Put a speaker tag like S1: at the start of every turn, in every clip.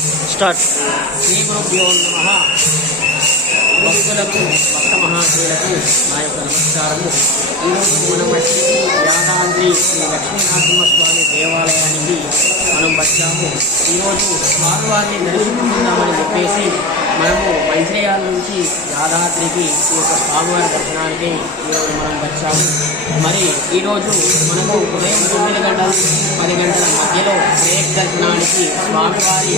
S1: Start.
S2: Shri గురుభ్యో నమ. భక్తులకు భక్త మహాశయులకు నా యొక్క నమస్కారము. ఈరోజు మనం వచ్చి యాదాద్రి శ్రీ లక్ష్మీనరసింహస్వామి దేవాలయానికి మనం వచ్చాము. ఈరోజు స్వామివారిని దర్శించుకుందామని చెప్పేసి మనము వైద్యాల నుంచి యాదాద్రికి ఈ యొక్క స్వామివారి దర్శనానికి ఈరోజు మనం వచ్చాము. మరి ఈరోజు మనకు ఉదయం తొమ్మిది గంటల పది గంటల బ్రేక్ దర్శనానికి స్వామివారి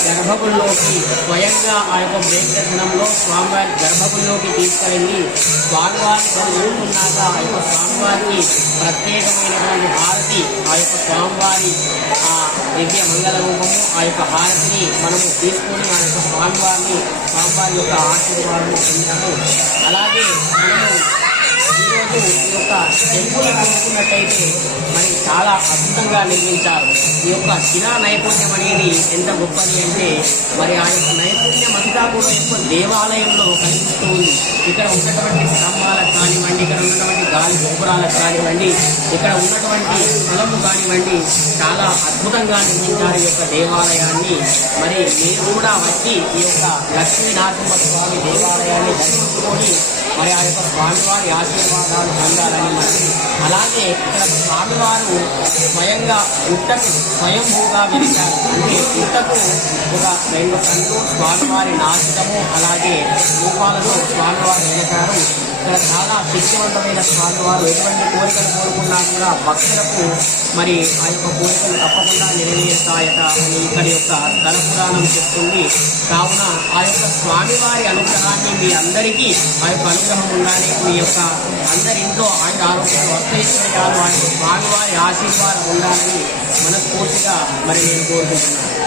S2: గర్భగుల్లోకి స్వయంగా ఆ యొక్క బ్రేక్ దర్శనంలో స్వామివారి గర్భగుల్లోకి తీసుకెళ్ళి స్వామివారి దర్శించుకున్నాక ఆ యొక్క స్వామివారికి ప్రత్యేకమైనటువంటి హారతి ఆ యొక్క స్వామివారి ఆ దివ్య మంగళ రూపము ఆ యొక్క హారతిని మనము తీసుకొని ఆ యొక్క స్వామివారిని స్వామివారి యొక్క ఆశీర్వాదము పొందాము అలాగే మనము ఈరోజు ఈ యొక్క టెంపుల్ని చూసుకున్నట్టయితే మరి చాలా అద్భుతంగా నిర్మించారు ఈ యొక్క శిలా నైపుణ్యం అనేది ఎంత గొప్పది అంటే మరి ఆ యొక్క నైపుణ్యం అంతా కూడా యొక్క దేవాలయంలో కనిపిస్తూ ఉంది ఇక్కడ ఉన్నటువంటి స్తంభాలకు కానివ్వండి ఇక్కడ ఉన్నటువంటి గాలి గోపురాలకు కానివ్వండి ఇక్కడ ఉన్నటువంటి స్థలము కానివ్వండి చాలా అద్భుతంగా నిర్మించారు ఈ యొక్క దేవాలయాన్ని మరి మీరు కూడా వచ్చి ఈ యొక్క లక్ష్మీనరసింహ స్వామి దేవాలయాన్ని దర్శించుకొని మరి ఆ యొక్క స్వామివారి ఆశీర్వాదాలు పొందాలని అలాగే ఇక్కడ స్వామివారు స్వయంగా గుట్టకు స్వయంభూగా విరిచారు. అంటే గుట్టకు ఒక రెండు కళ్ళు స్వామివారి నాశకము అలాగే రూపాలతో స్వామివారు వెలిచారు ఇక్కడ చాలా శక్తివంతమైన స్వామివారు ఎటువంటి కోరికలు కోరుకున్నా కూడా భక్తులకు మరి ఆ యొక్క కోరికలు తప్పకుండా నెరవేరుతాయట అని ఇక్కడ యొక్క స్థల పురాణం చెప్తుంది. కావున ఆ యొక్క స్వామివారి అనుగ్రహాన్ని మీ అందరికీ ఆ యొక్క అనుగ్రహం ఉండాలి. మీ యొక్క అందరింట్లో ఆయన ఆరోగ్యాలు వస్తైశ్వర్యాలు ఆ స్వామివారి ఆశీర్వాదం ఉండాలని మనస్ఫూర్తిగా మరి నేను కోరుకుంటున్నాను.